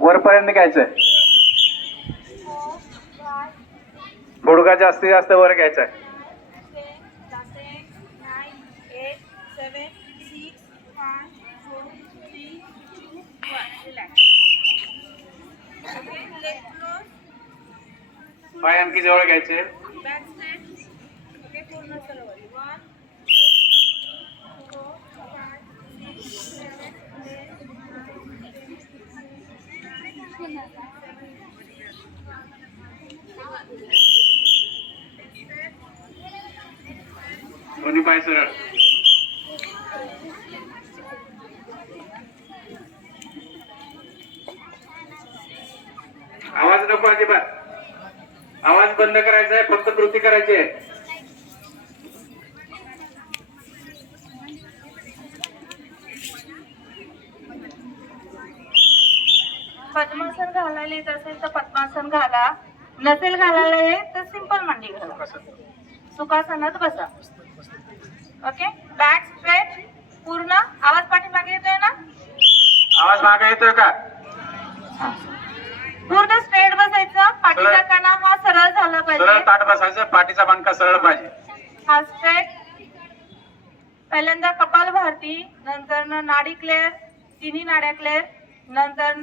वरपर्यंत घ्यायचंय. गुडघा जास्तीत जास्त वर घ्यायचा आहे. पाय आणखी जवळ घ्यायचे. दोन्ही पाय सरळ. आवाज नको अजिबात. आवाज बंद करायचा आहे, फक्त कृती करायची आहे. पद्मासन घालायला येत असेल तर पद्मासन घाला, नसेल घालायला येत तर सिंपल मांडी घाला. सुखासनात बसा. ओके, बॅक स्ट्रेट पूर्ण. आवाज पाठीमागे येतोय ना? आवाज मागे येतोय का? पूर्ण स्ट्रेट बसायचं. पाठीचा कणा हा सरळ झाला सरळ पाहिजे. ताट बसायचं. पाठीचा मणका सरळ पाहिजे. हा स्ट्रेट. पहिल्यांदा कपाल भारती, नंतर नाडी क्लिअर, तिन्ही नाड्या क्लिअर, नंतर